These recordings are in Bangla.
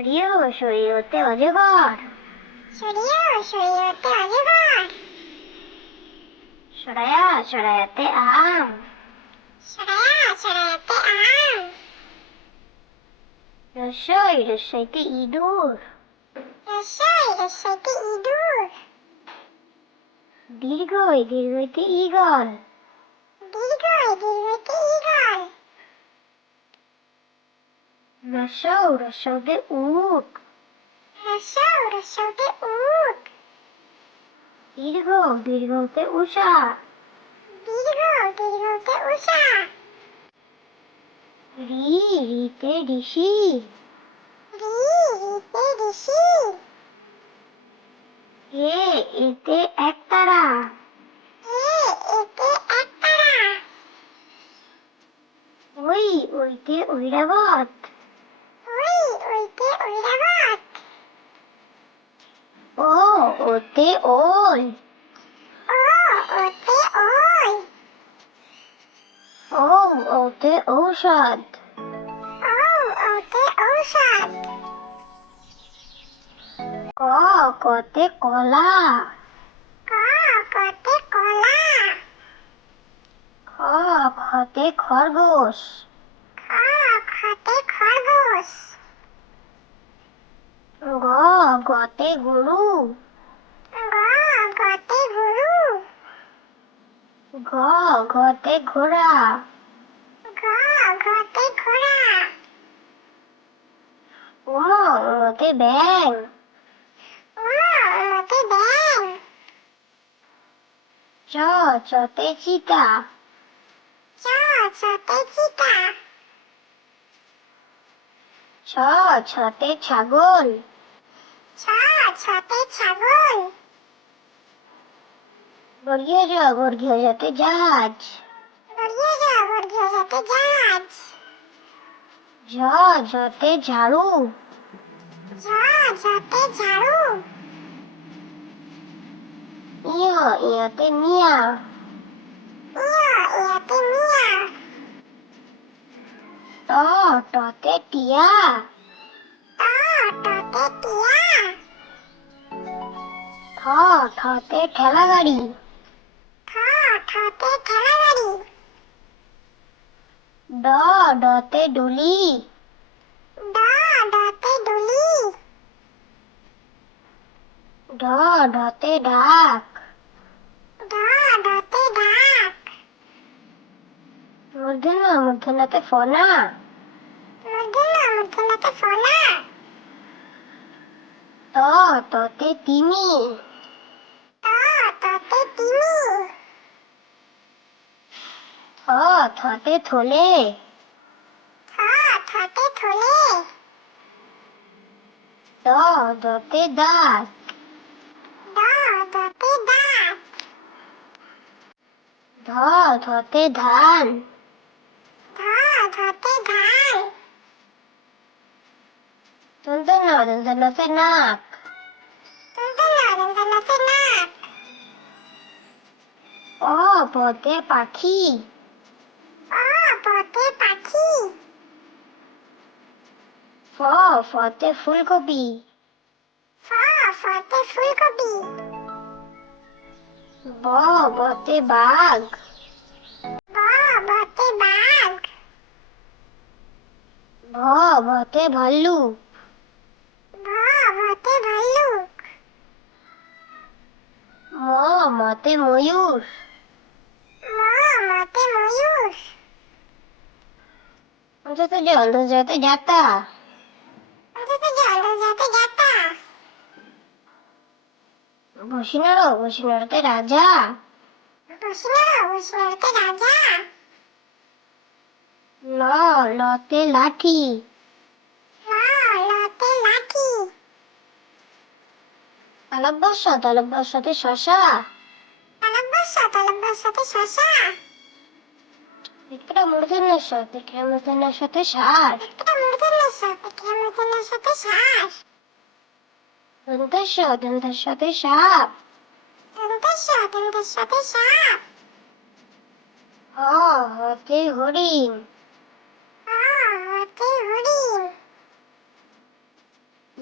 সরিয়েও সরিয়েতে অজগর। সরিয়েও সরিয়েতে অজগর। সরায়া সরায়াতে আম। সরায়া সরায়াতে আম। রসই রসইতে ইঁদুর। রসই রসইতে ইঁদুর। দীর্ঘই দীর্ঘইতে ঈগল। দীর্ঘই দীর্ঘইতে ঈগল। রসৌ রসৌতে উট। রসৌ রসৌতে উট। দীর্ঘ দীর্ঘতে উষা। দীর্ঘ দীর্ঘতে উষা। রি রিতে ঋষি। রি রিতে ঋষি। এতে একতারা। এতে একতারা। ওইতে ঐরাবত। ওইতে ঐরাবত। ওতে ওল। ওতে ওল। ওতে ঔষধ। ওতে ঔষধ। কতে কলা। কতে কলা। খতে খরগোশ। খতে খরগোশ। গতে গরু। গতে গরু। ঘতে ঘোড়া। ঘতে ঘোড়া। ওতে ব্যাং। ওতে ব্যাং। চতে চিতা। চতে চিতা। ছতে ছাগল। ছতে ছাগল। বর্গীয় যাতে জাহাজ। বর্গীয় যাতে জাহাজ। ঝতে ঝাড়ু। ঝতে ঝাড়ু। ইয়তে মিয়া। ইয়তে মিয়া। টতে টিয়া। টতে টিয়া। ঠতে ঠেলা গাড়ি। ঠতে ঠেলা গাড়ি। ডতে ডুলি। ডতে ডুলি। ঢতে ঢাক। ডতে ঢাক। মূর্ধন্যতে ফনা। মূর্ধন্যতে ফনা। ততে তিমি। ততে তিমি। থতে থলে। থতে থলে। দতে দাঁত। দতে দাঁত। ধতে ধান। ধতে ধান। দন্তন্যতে নাক। দন্তন্যতে নাক। পতে পাখি। পতে পাখি। ফতে ফুলকপি। ফতে ফুলকপি। বতে বাঘ। বতে বাঘ। ভতে ভাল্লুক। ভতে ভাল্লুক। মতে ময়ূর। মতে ময়ূর। যাতে যাতা। যাতে যাতা। বসিনারতে রাজা। বসিনারতে রাজা। লতে লাঠি। লতে লাঠি। তালব্যস্যতে শশা। তালব্যস্যতে শশা। মূর্ধন্যতে ষাঁড়। মূর্ধন্যতে ষাঁড়। দন্তস্যতে সাপ। দন্তস্যতে সাপ। হতে হরিণ। হতে হরিণ।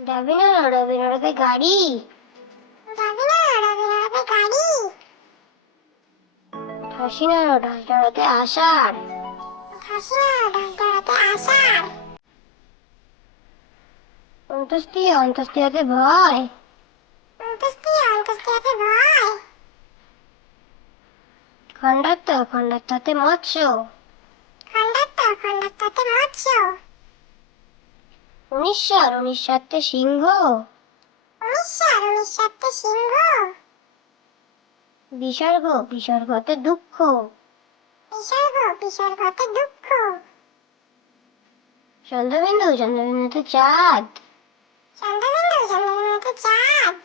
রবি গাড়ি। গাড়ি। ঠাসি নাড়ো ডালডাড়াতে আষাঢ়। আষাঢ়। অন্তস্তিয়াতে ভয়। অন্তস্তিয়াতে ভয়। খণ্ডাত্তাতে মৎস্য। খণ্ডাত্তাতে মৎস্য। উনিশ্বাতে সিংহ। উনিশ্বাতে সিংহ। বিসর্গতে দুঃখ। বিসর্গতে দুঃখ। চন্দ্রবিন্দুতে চাঁদ। চন্দ্রবিন্দুতে চাঁদ।